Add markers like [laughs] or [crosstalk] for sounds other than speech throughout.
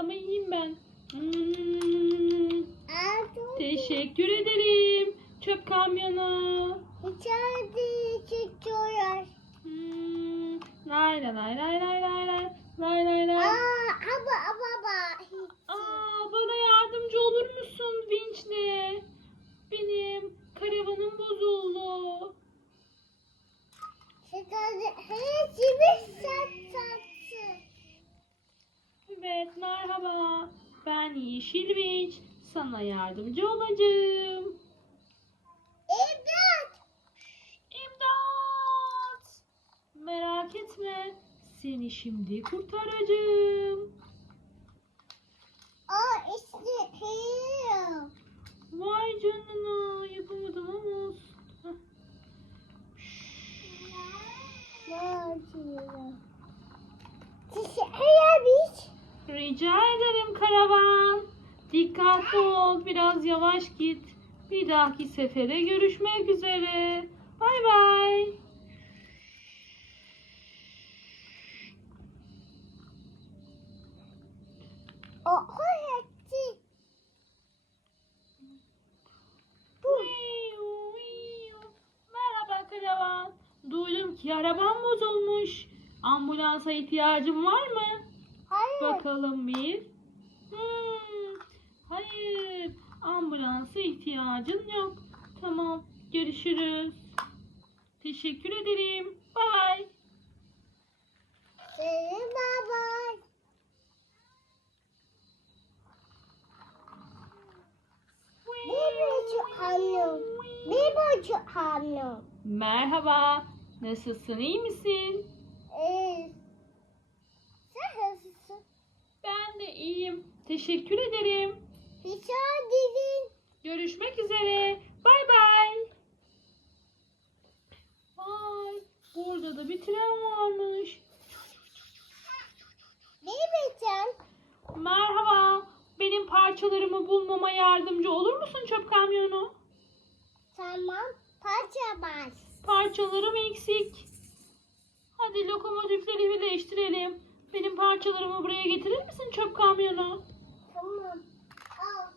ama yiyeyim ben. Hmm, teşekkür ederim. Çöp kamyonu. İçeride çıkıyorlar. Hmm, lay lay lay lay lay lay lay lay lay lay. Aa, aba baba. Aa, bana yardımcı olur musun vinçle? Benim karavanım bozuldu. Şurada hepsini sat satsın. Evet merhaba. Ben Yeşil Vinç. Sana yardımcı olacağım. İmdat. İmdat! Merak etme. Seni şimdi kurtaracağım. Aa işte. Vay canına yapamadım ama olsun. Rica ederim karavan. Dikkatli ol, biraz yavaş git. Bir dahaki sefere görüşmek üzere. Bay bay. Merhaba karavan. Duydum ki araban bozulmuş. Ambulansa ihtiyacın var mı? Hayır. Bakalım bir. Hmm, hayır. Ambulansa ihtiyacın yok. Tamam. Görüşürüz. Teşekkür ederim. Bye. Bir buçuk hanım. Buçuk hanım. Merhaba. Nasılsın? iyi misin? Ee, sen nasılsın? Ben de iyiyim. Teşekkür ederim. Rica ederim. Görüşmek üzere. Bay bay. Vay. Burada da bir tren varmış. Ne diyeceksin? Merhaba. Benim parçalarımı bulmama yardımcı olur musun çöp kamyonu? Tamam. Parça bas. Parçalarım eksik. Hadi lokomotifleri birleştirelim. Benim parçalarımı buraya getirir misin çöp kamyonu? Tamam. Al.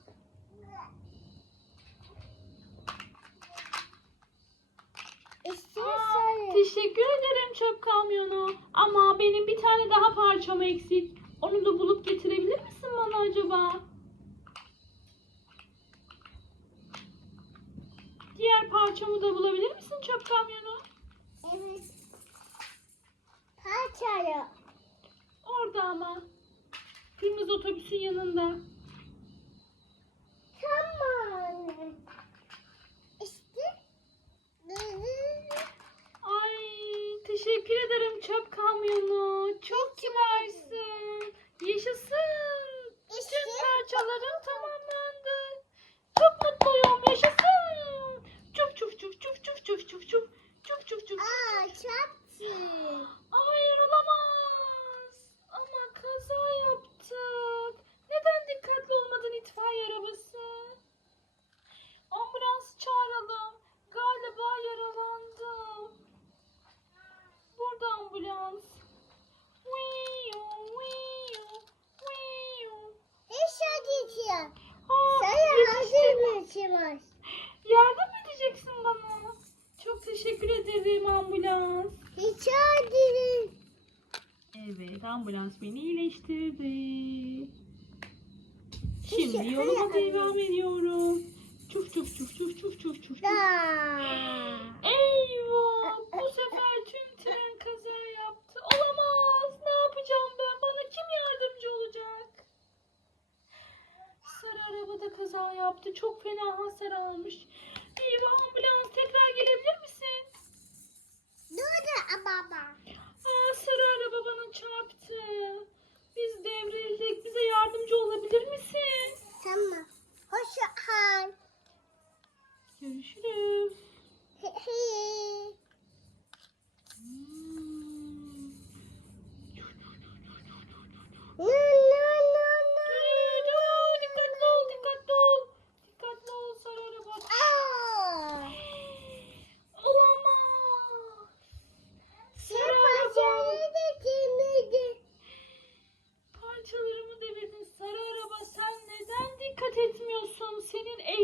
İşte Aa, söyle. Teşekkür ederim çöp kamyonu. Ama benim bir tane daha parçam eksik. Onu da bulup getirebilir misin bana acaba? Diğer parçamı da bulabilir misin çöp kamyonu? Evet. Parçayı. Orada ama. Kırmızı otobüsün yanında. Tamam. İşte. Ay teşekkür ederim çöp kamyonu. Çok kibarsın. Yaşasın. İşte. Tüm parçalarım tamamlandı. Çok mutluyum. Yaşasın. Çuf çuf çuf çuf çuf çuf çuf çuf. Çuf çuf çuf. Aa çarptı. Hayır olamaz. Ama kaza yaptık. Neden dikkatli olmadın itfaiye arabası? Ambulans çağıralım. Galiba yaralandım. Burada ambulans. Viyu, viyu, viyu. Eşya geçiyor. Aa, Sana yetiştim. hazır mısınız? Yardım edeceksin bana. Çok teşekkür ederim ambulans. Rica ederim. Evet ambulans beni iyileştirdi. Şimdi yoluma devam ediyorum. Çuf çuf çuf çuf çuf çuf çuf. Eyvah bu sefer tüm tren kaza yaptı. Olamaz ne yapacağım ben bana kim yardımcı olacak? Sarı araba da kaza yaptı çok fena hasar almış.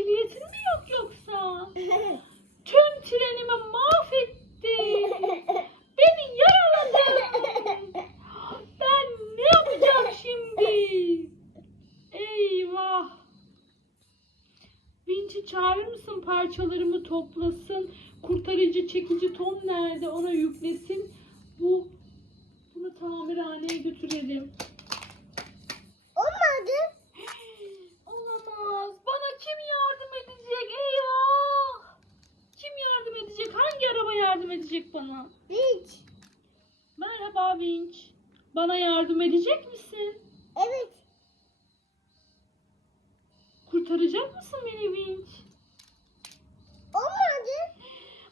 ehliyetin mi yok yoksa? [laughs] Tüm trenimi mahvettin. Beni yaraladın. Ben ne yapacağım şimdi? Eyvah. Vinç'i çağırır mısın parçalarımı toplasın? Kurtarıcı çekici Tom nerede ona yüklesin. Yardım edecek bana? Hiç. Merhaba Vinç. Bana yardım edecek misin? Evet. Kurtaracak mısın beni Vinç? Olmadı.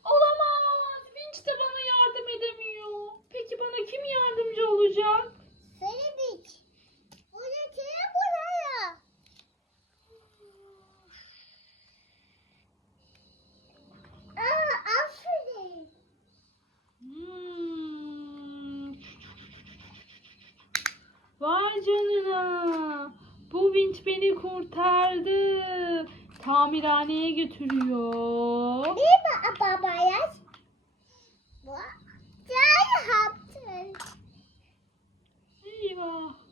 Olamaz. Vinç de bana yardım edemiyor. Peki bana kim yardımcı olacak? Seni biç. Buraya kere buraya. Aa, aferin. Hmm. Vay canına. Bu vinç beni kurtardı. Tamirhaneye götürüyor. Değil mi babaya? Sen yaptın. Eyvah.